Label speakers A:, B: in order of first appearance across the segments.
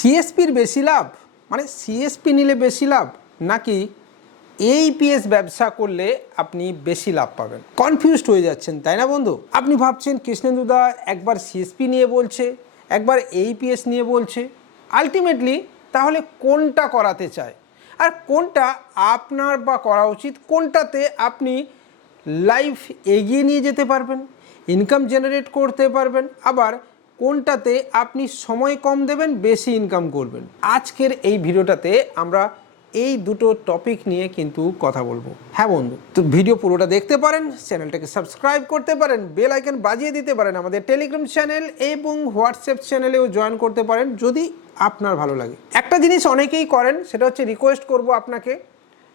A: সিএসপির বেশি লাভ? মানে সিএসপি নিলে বেশি লাভ? নাকি এইপিএস ব্যবসা করলে আপনি বেশি লাভ পাবেন? কনফিউজড হয়ে যাচ্ছেন, তাই না বন্ধু? আপনি ভাবছেন কৃষ্ণেন্দুদা একবার সিএসপি নিয়ে বলছে, একবার এইপিএস নিয়ে বলছে। আলটিমেটলি তাহলে কোনটা করাতে চায়? আর কোনটা আপনার বা করা উচিত? কোনটাতে আপনি লাইফ এগিয়ে নিয়ে যেতে পারবেন? ইনকাম জেনারেট করতে পারবেন? আবার কোনটাতে আপনি সময় কম দেবেন, বেশি ইনকাম করবেন? আজকের এই ভিডিওটাতে আমরা এই দুটো টপিক নিয়ে কিন্তু কথা বলব। হ্যাঁ বন্ধু, তো ভিডিও পুরোটা দেখতে পারেন, চ্যানেলটাকে সাবস্ক্রাইব করতে পারেন বেল আইকন বাজিয়ে দিতে পারেন আমাদের টেলিগ্রাম চ্যানেল এবং হোয়াটসঅ্যাপ চ্যানেলেও জয়েন করতে পারেন যদি আপনার ভালো লাগে। একটা জিনিস অনেকেই করেন, সেটা হচ্ছে রিকোয়েস্ট করব আপনাকে।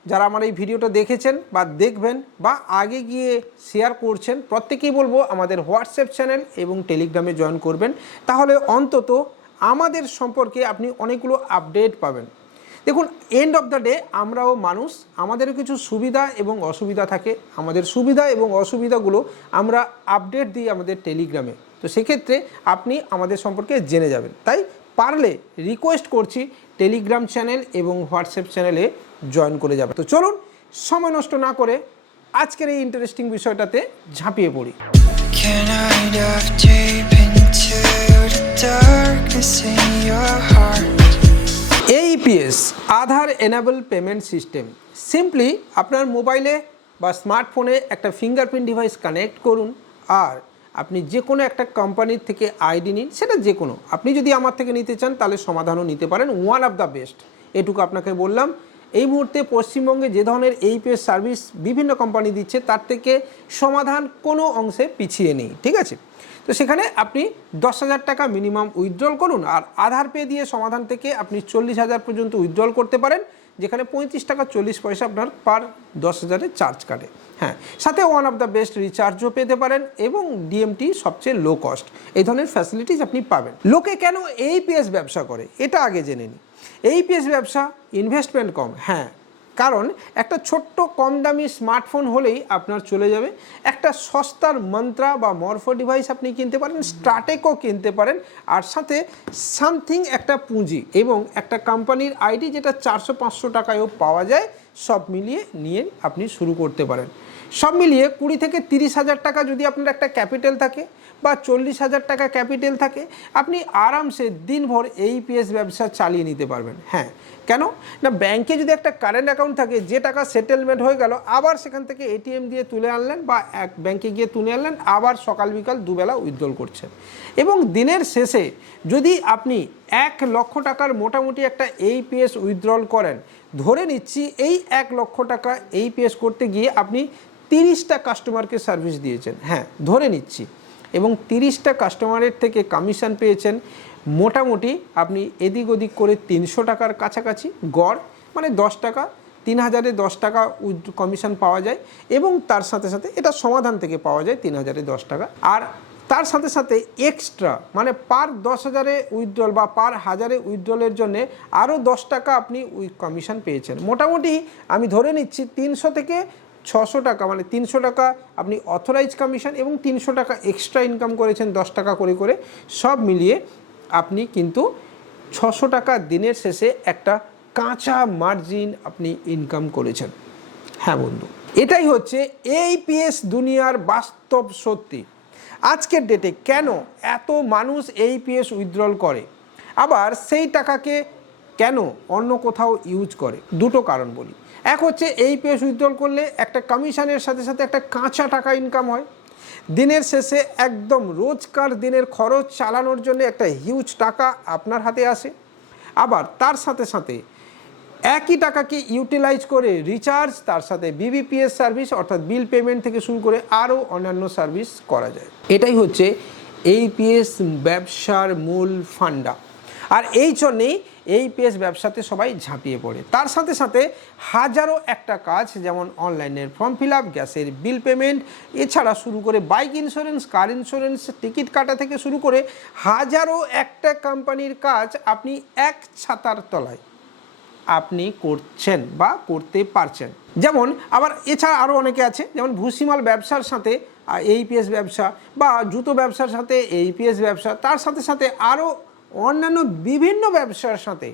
A: যারা আমার এই ভিডিওটা দেখেছেন বা দেখবেন বা আগে গিয়ে শেয়ার করছেন, প্রত্যেকেই বলব আমাদের হোয়াটসঅ্যাপ চ্যানেল এবং টেলিগ্রামে জয়েন করবেন। তাহলে অন্তত আমাদের সম্পর্কে আপনি অনেকগুলো আপডেট পাবেন। দেখুন এন্ড অফ দ্য ডে আমরাও মানুষ আমাদেরও কিছু সুবিধা এবং অসুবিধা থাকে। আমাদের সুবিধা এবং অসুবিধাগুলো আমরা আপডেট দিই আমাদের টেলিগ্রামে তো সেক্ষেত্রে আপনি আমাদের সম্পর্কে জেনে যাবেন। তাই পারলে রিকোয়েস্ট করছি টেলিগ্রাম চ্যানেল এবং হোয়াটসঅ্যাপ চ্যানেলে জয়েন করে যাবে তো চলুন সময় নষ্ট না করে আজকের এই ইন্টারেস্টিং বিষয়টাতে ঝাঁপিয়ে পড়ি? AePS Aadhaar enable payment system simply আপনার মোবাইলে বা স্মার্টফোনে একটা ফিঙ্গারপ্রিন্ট ডিভাইস কানেক্ট করুন আর আপনি যে কোনো একটা কোম্পানির থেকে আইডি নিন, সেটা যে কোনো। আপনি যদি আমার থেকে নিতে চান, তাহলে সমাধানও নিতে পারেন। ওয়ান অফ দ্য বেস্ট এটুকু আপনাকে বললাম। এই মুহূর্তে পশ্চিমবঙ্গে যে ধরনের এই এইপিএস সার্ভিস বিভিন্ন কোম্পানি দিচ্ছে, তার থেকে সমাধান কোনো অংশে পিছিয়ে নেই, ঠিক আছে? তো সেখানে আপনি দশ হাজার টাকা মিনিমাম উইথড্রল করুন, আর আধার পে দিয়ে সমাধান থেকে আপনি চল্লিশ হাজার পর্যন্ত উইথড্রল করতে পারেন, যেখানে পঁয়ত্রিশ টাকা চল্লিশ পয়সা আপনার পার দশ হাজারে চার্জ কাটে। হ্যাঁ সাথে ওয়ান অফ দ্য বেস্ট রিচার্জও পেতে পারেন এবং ডিএমটি সবচেয়ে লো কস্ট এই ধরনের ফ্যাসিলিটিস আপনি পাবেন। লোকে কেন এইপিএস ব্যবসা করে? এটা আগে জেনে নিন। এইপিএস ব্যবসা ইনভেস্টমেন্ট কম। হ্যাঁ কারণ একটা ছোট্ট কম দামি স্মার্টফোন হলেই আপনার চলে যাবে। একটা সস্তার মন্ত্রা বা মরফো ডিভাইস আপনি কিনতে পারেন স্টার্টেকও কিনতে পারেন, আর সাথে সামথিং একটা পুঁজি এবং একটা কোম্পানির আইডি যেটা চারশো পাঁচশো টাকায়ও পাওয়া যায় সব মিলিয়ে নিয়ে আপনি শুরু করতে পারেন। সব মিলিয়ে কুড়ি থেকে তিরিশ হাজার টাকা যদি আপনার একটা ক্যাপিটাল থাকে বা চল্লিশ হাজার টাকা ক্যাপিটাল থাকে, আপনি আরামসে দিনভর এইপিএস ব্যবসা চালিয়ে নিতে পারবেন। হ্যাঁ কেন? না, ব্যাংকে যদি একটা কারেন্ট অ্যাকাউন্ট থাকে, যে টাকা সেটেলমেন্ট হয়ে গেল, আবার সেখান থেকে এটিএম দিয়ে তুলে আনলেন বা এক ব্যাংকে গিয়ে তুলে আনলেন, আবার সকাল বিকাল দুবেলা উইথড্রল করছেন। এবং দিনের শেষে যদি আপনি এক লক্ষ টাকার মোটামুটি একটা এই এইপিএস উইথড্রল করেন ধরে নিচ্ছি এই এক লক্ষ টাকা এইপিএস করতে গিয়ে আপনি তিরিশটা কাস্টমারকে সার্ভিস দিয়েছেন। হ্যাঁ ধরে নিচ্ছি। এবং তিরিশটা কাস্টমারের থেকে কমিশন পেয়েছেন মোটামুটি আপনি এদিক ওদিক করে তিনশো টাকার কাছাকাছি গড় মানে দশ টাকা, তিন হাজারে দশ টাকা কমিশন পাওয়া যায় এবং তার সাথে সাথে এটা সমাধান থেকে পাওয়া যায় তিন হাজারে দশ টাকা। আর তার সাথে সাথে এক্সট্রা মানে পার দশ হাজারে উইথড্রল বা পার হাজারে উইথড্রলের জন্যে আরও দশ টাকা আপনি উই কমিশন পেয়েছেন। মোটামুটি আমি ধরে নিচ্ছি তিনশো থেকে ছশো টাকা মানে তিনশো টাকা আপনি অথরাইজ কমিশন এবং তিনশো টাকা এক্সট্রা ইনকাম করেছেন দশ টাকা করে করে, সব মিলিয়ে আপনি কিন্তু ছশো টাকা দিনের শেষে একটা কাঁচা মার্জিন আপনি ইনকাম করেছেন। হ্যাঁ বন্ধু, এটাই হচ্ছে এইপিএস দুনিয়ার বাস্তব সত্যি। আজকের ডেটে কেন এত মানুষ এইপিএস উইথড্রল করে? আবার সেই টাকাকে কেন অন্য কোথাও ইউজ করে? দুটো কারণ বলি। এক হচ্ছে এই পেস উইথড্রল করলে একটা কমিশনের সাথে সাথে একটা কাঁচা টাকা ইনকাম হয়। দিনের শেষে একদম রোজকার দিনের খরচ চালানোর জন্য একটা হিউজ টাকা আপনার হাতে আসে। আবার তার সাথে সাথে একই টাকাকে ইউটিলাইজ করে রিচার্জ, তার সাথে বিবিপিএস সার্ভিস, অর্থাৎ বিল পেমেন্ট থেকে শুরু করে আরও অন্যান্য সার্ভিস করা যায়। এটাই হচ্ছে এই এইপিএস ব্যবসার মূল ফান্ডা। আর এই জন্যেই এই পিএস ব্যবসাতে সবাই ঝাঁপিয়ে পড়ে। তার সাথে সাথে হাজারো একটা কাজ, যেমন অনলাইনের ফর্ম ফিল আপ, গ্যাসের বিল পেমেন্ট, এছাড়া শুরু করে bike insurance, car insurance, ticket কাটা থেকে শুরু করে হাজারো একটা কোম্পানির কাজ আপনি এক ছাতার তলায় আপনি করছেন বা করতে পারছেন। যেমন আবার এছাড়া আরও অনেকে আছে, যেমন ভুসিমাল ব্যবসার সাথে এইপিএস ব্যবসা বা জুতো ব্যবসার সাথে এইপিএস ব্যবসা, তার সাথে সাথে আরও অন্যান্য বিভিন্ন ব্যবসার সাথে।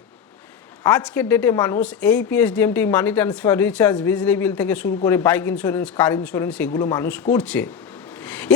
A: আজকের ডেটে মানুষ এই পিএসডিএমটি মানি ট্রান্সফার রিচার্জ বিজলি বিল থেকে শুরু করে বাইক ইন্স্যুরেন্স কার ইন্স্যুরেন্স এগুলো মানুষ করছে।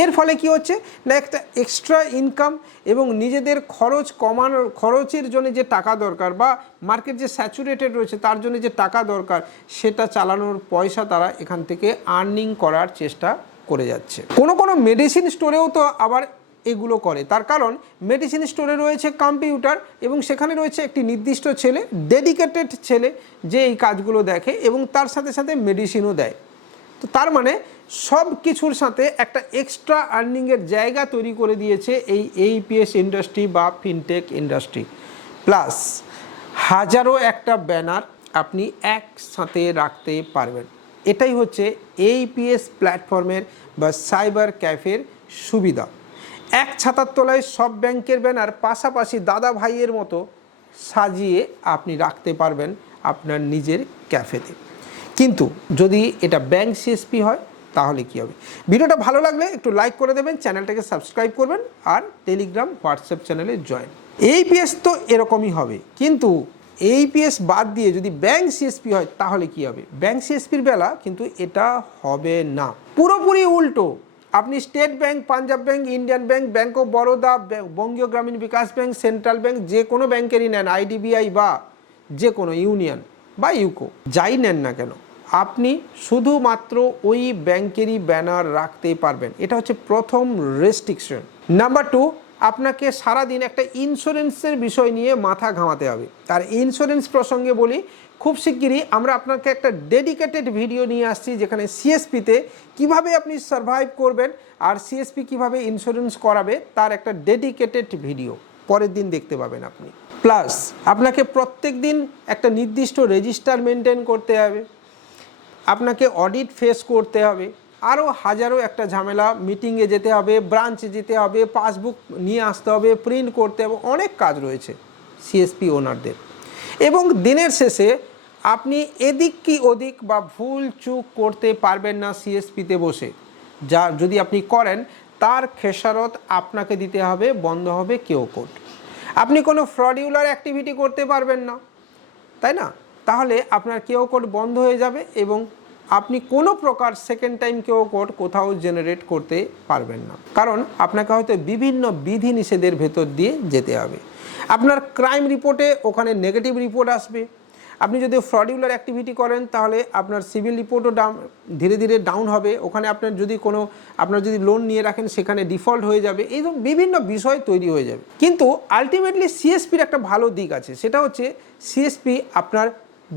A: এর ফলে কি হচ্ছে? না, একটা এক্সট্রা ইনকাম এবং নিজেদের খরচ কমানোর খরচের জন্য যে টাকা দরকার বা মার্কেট যে স্যাচুরেটেড রয়েছে, তার জন্য যে টাকা দরকার, সেটা চালানোর পয়সা তারা এখান থেকে আর্নিং করার চেষ্টা করে যাচ্ছে। কোনো কোনো মেডিসিন স্টোরেও তো আবার এগুলো করে। তার কারণ মেডিসিন স্টোরে রয়েছে কম্পিউটার এবং সেখানে রয়েছে একটি নির্দিষ্ট ছেলে ডেডিকেটেড ছেলে, যে এই কাজগুলো দেখে এবং তার সাথে সাথে মেডিসিনও দেয়। তো তার মানে সব কিছুর সাথে একটা এক্সট্রা আর্নিংয়ের জায়গা তৈরি করে দিয়েছে এই এইপিএস ইন্ডাস্ট্রি বা ফিনটেক ইন্ডাস্ট্রি প্লাস হাজারো একটা ব্যানার আপনি একসাথে রাখতে পারবেন। এটাই হচ্ছে এইপিএস প্ল্যাটফর্মের বা সাইবার ক্যাফের সুবিধা। এক ছাতার তলায় সব ব্যাংকের ব্যানার পাশাপাশি দাদা ভাইয়ের মতো সাজিয়ে আপনি রাখতে পারবেন আপনার নিজের ক্যাফেতে কিন্তু যদি এটা ব্যাংক সিএসপি হয় তাহলে কি হবে? ভিডিওটা ভালো লাগলে একটু লাইক করে দেবেন, চ্যানেলটাকে সাবস্ক্রাইব করবেন আর টেলিগ্রাম হোয়াটসঅ্যাপ চ্যানেলে জয়েন এই এইপিএস তো এরকমই হবে, কিন্তু এই এইপিএস বাদ দিয়ে যদি ব্যাংক সিএসপি হয়, তাহলে কি হবে? ব্যাংক সিএসপির বেলা কিন্তু এটা হবে না। পুরোপুরি উল্টো। আপনি State Bank Punjab Bank Indian Bank Bank of Baroda Bangiya Gramin Vikash Bank central bank যে কোনো ব্যাংকেরই নেন আইডিবিআই বা যে কোনো ইউনিয়ন বা ইউকো যাই নেন না কেন আপনি শুধুমাত্র ওই ব্যাংকেরই ব্যানার রাখতে পারবেন। এটা হচ্ছে প্রথম রেস্ট্রিকশন নাম্বার টু আপনাকে সারাদিন একটা ইন্স্যুরেন্সের বিষয় নিয়ে মাথা ঘামাতে হবে। আর ইন্স্যুরেন্স প্রসঙ্গে বলি, খুব শিগগিরই আমরা আপনাকে একটা ডেডিকেটেড ভিডিও নিয়ে আসছি, যেখানে সিএসপিতে কীভাবে আপনি সার্ভাইভ করবেন আর সিএসপি কীভাবে ইন্স্যুরেন্স করাবে, তার একটা ডেডিকেটেড ভিডিও পরের দিন দেখতে পাবেন আপনি। প্লাস আপনাকে প্রত্যেক দিন একটা নির্দিষ্ট রেজিস্টার মেনটেন করতে হবে। আপনাকে অডিট ফেস করতে হবে। আরও হাজারো একটা ঝামেলা মিটিংয়ে যেতে হবে ব্রাঞ্চে যেতে হবে পাসবুক নিয়ে আসতে হবে প্রিন্ট করতে হবে, অনেক কাজ রয়েছে সিএসপি ওনারদের এবং দিনের শেষে আপনি এদিক কি ওদিক বা ভুল চুক করতে পারবেন না সিএসপিতে বসে। যা যদি আপনি করেন, তার খেসারত আপনাকে দিতে হবে, বন্ধ হবে কেউ কোর্ট। আপনি কোনো ফ্রডিউলার অ্যাক্টিভিটি করতে পারবেন না। তাই না? তাহলে আপনার কেও কোড বন্ধ হয়ে যাবে এবং আপনি কোনো প্রকার সেকেন্ড টাইম কেও কোড কোথাও জেনারেট করতে পারবেন না। কারণ আপনাকে হয়তো বিভিন্ন বিধি নিষেধের ভেতর দিয়ে যেতে হবে। আপনার ক্রাইম রিপোর্টে ওখানে নেগেটিভ রিপোর্ট আসবে। আপনি যদি ফ্রডিউলার অ্যাক্টিভিটি করেন, তাহলে আপনার সিভিল রিপোর্টও ডাউন ধীরে ধীরে ডাউন হবে। ওখানে আপনার যদি কোনো, আপনার যদি লোন নিয়ে রাখেন, সেখানে ডিফল্ট হয়ে যাবে। এই বিভিন্ন বিষয় তৈরি হয়ে যাবে। কিন্তু আলটিমেটলি সিএসপির একটা ভালো দিক আছে। সেটা হচ্ছে সিএসপি আপনার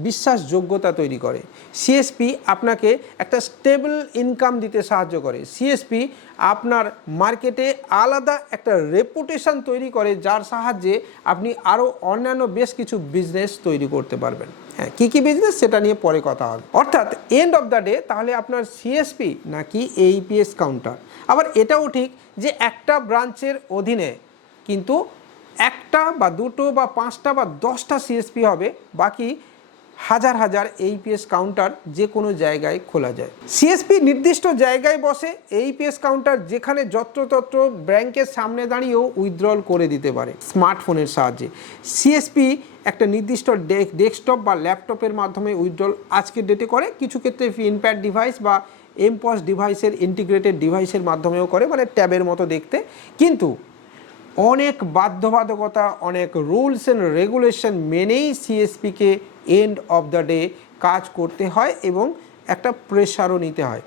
A: বিশ্বাসযোগ্যতা তৈরি করে। সিএসপি আপনাকে একটা স্টেবল ইনকাম দিতে সাহায্য করে। সিএসপি আপনার মার্কেটে আলাদা একটা রেপুটেশন তৈরি করে, যার সাহায্যে আপনি আরও অন্যান্য বেশ কিছু বিজনেস তৈরি করতে পারবেন। হ্যাঁ কী কী বিজনেস সেটা নিয়ে পরে কথা হবে। অর্থাৎ এন্ড অফ দ্য ডে তাহলে আপনার সিএসপি নাকি এইপিএস কাউন্টার আবার এটাও ঠিক যে একটা ব্রাঞ্চের অধীনে কিন্তু একটা বা দুটো বা পাঁচটা বা দশটা সিএসপি হবে, বাকি হাজার হাজার এইপিএস কাউন্টার যে কোনো জায়গায় খোলা যায়। সিএসপি নির্দিষ্ট জায়গায় বসে এইপিএস কাউন্টার যেখানে যত্রতত্র ব্যাংকের সামনে দাঁড়িয়েও উইথড্রল করে দিতে পারে স্মার্টফোনের সাহায্যে। সিএসপি একটা নির্দিষ্ট ডেস্কটপ বা ল্যাপটপের মাধ্যমে উইথড্রল আজকের ডেটে করে। কিছু ক্ষেত্রে ইনপ্যাড ডিভাইস বা এমপস ডিভাইসের ইন্টিগ্রেটেড ডিভাইসের মাধ্যমেও করে মানে ট্যাবের মতো দেখতে। কিন্তু অনেক বাধ্যবাধকতা, অনেক রুলস অ্যান্ড রেগুলেশন মেনেই সিএসপিকে এন্ড অফ দ্য ডে কাজ করতে হয় এবং একটা প্রেশারও নিতে হয়।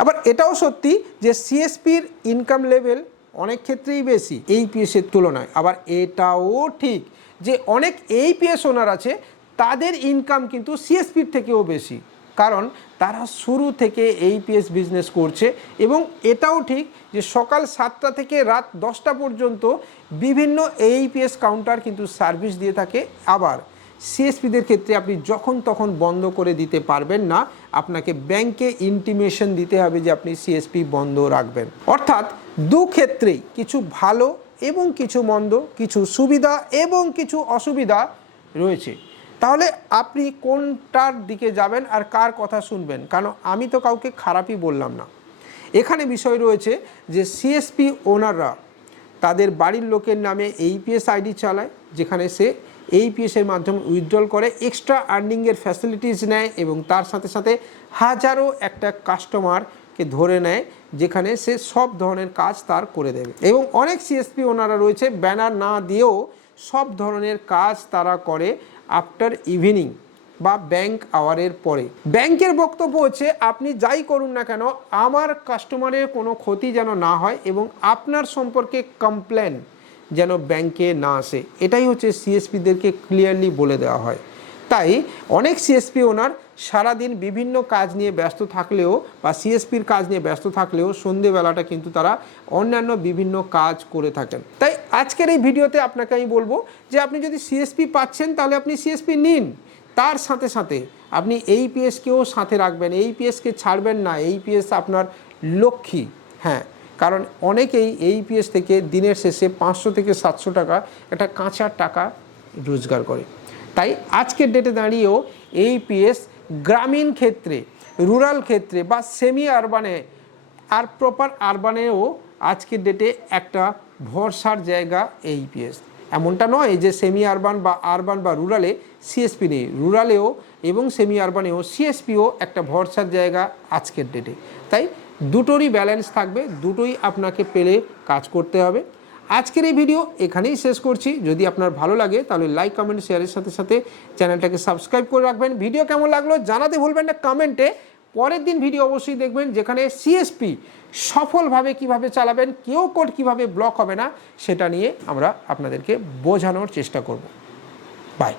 A: আবার এটাও সত্যি যে সিএসপির ইনকাম লেভেল অনেক ক্ষেত্রেই বেশি এইপিএসের তুলনায়। আবার এটাও ঠিক যে অনেক এইপিএস ওনার আছে, তাদের ইনকাম কিন্তু সিএসপির থেকেও বেশি। কারণ তারা শুরু থেকে এই এইপিএস বিজনেস করছে এবং এটাও ঠিক যে সকাল সাতটা থেকে রাত দশটা পর্যন্ত বিভিন্ন এইপিএস কাউন্টার কিন্তু সার্ভিস দিয়ে থাকে। আবার সিএসপিদের ক্ষেত্রে আপনি যখন তখন বন্ধ করে দিতে পারবেন না। আপনাকে ব্যাংকে ইন্টিমেশন দিতে হবে যে আপনি সিএসপি বন্ধ রাখবেন। অর্থাৎ দু ক্ষেত্রেই কিছু ভালো এবং কিছু মন্দ, কিছু সুবিধা এবং কিছু অসুবিধা রয়েছে। তাহলে আপনি কোনটার দিকে যাবেন আর কার কথা শুনবেন? কারণ আমি তো কাউকে খারাপই বললাম না। এখানে বিষয় রয়েছে যে সিএসপি ওনাররা তাদের বাড়ির লোকের নামে এইপিএস আইডি চালায়, যেখানে সে এইপিএসের মাধ্যমে উইথড্রল করে এক্সট্রা আর্নিংয়ের ফ্যাসিলিটিস নেয় এবং তার সাথে সাথে হাজারো একটা কাস্টমারকে ধরে নেয়, যেখানে সে সব ধরনের কাজ তার করে দেবে। এবং অনেক সিএসপি ওনারা রয়েছে ব্যানার না দিয়েও সব ধরনের কাজ তারা করে আফটার ইভিনিং বা ব্যাংক আওয়ারের পরে। ব্যাংকের বক্তব্য হচ্ছে, আপনি যাই করুন না কেন, আমার কাস্টমারের কোনো ক্ষতি যেন না হয় এবং আপনার সম্পর্কে কমপ্লেন যেন ব্যাংকে না আসে। এটাই হচ্ছে সিএসপিদেরকে ক্লিয়ারলি বলে দেওয়া হয়। তাই অনেক সিএসপি ওনার সারাদিন বিভিন্ন কাজ নিয়ে ব্যস্ত থাকলেও বা সিএসপির কাজ নিয়ে ব্যস্ত থাকলেও সন্ধেবেলাটা কিন্তু তারা অন্যান্য বিভিন্ন কাজ করে থাকেন। তাই আজকের এই ভিডিওতে আপনাকে আমি বলব যে আপনি যদি সিএসপি পাচ্ছেন তাহলে আপনি সিএসপি নিন। তার সাথে সাথে আপনি এই পিএসকেও সাথে রাখবেন। এই পিএসকে ছাড়বেন না। এই পিএস আপনার লক্ষ্মী। হ্যাঁ কারণ অনেকেই এই পিএস থেকে দিনের শেষে পাঁচশো থেকে সাতশো টাকা একটা কাঁচা টাকা রোজগার করে। তাই আজকের ডেটে দাঁড়িয়েও এই পিএস গ্রামীণ ক্ষেত্রে রুরাল ক্ষেত্রে বা সেমি আরবানে আর প্রপার আরবানেও আজকের ডেটে একটা ভরসার জায়গা এই পিএস এমনটা নয় যে সেমি আরবান বা আরবান বা রুরালে সিএসপি নেই। রুরালেও এবং সেমি আরবানেও সিএসপিও একটা ভরসার জায়গা আজকের ডেটে তাই দুটোরই ব্যালেন্স থাকবে, দুটোই আপনাকে পেলে কাজ করতে হবে। আজকের এই ভিডিও এখানেই শেষ করছি। যদি আপনার ভালো লাগে, তাহলে লাইক কমেন্ট শেয়ারের সাথে সাথে চ্যানেলটাকে সাবস্ক্রাইব করে রাখবেন। ভিডিও কেমন লাগল জানাতে ভুলবেন না কমেন্টে পরের দিন ভিডিও অবশ্যই দেখবেন, যেখানে সিএসপি সফলভাবে কীভাবে চালাবেন, কেউ কোড কীভাবে ব্লক হবে না, সেটা নিয়ে আমরা আপনাদেরকে বোঝানোর চেষ্টা করব। বাই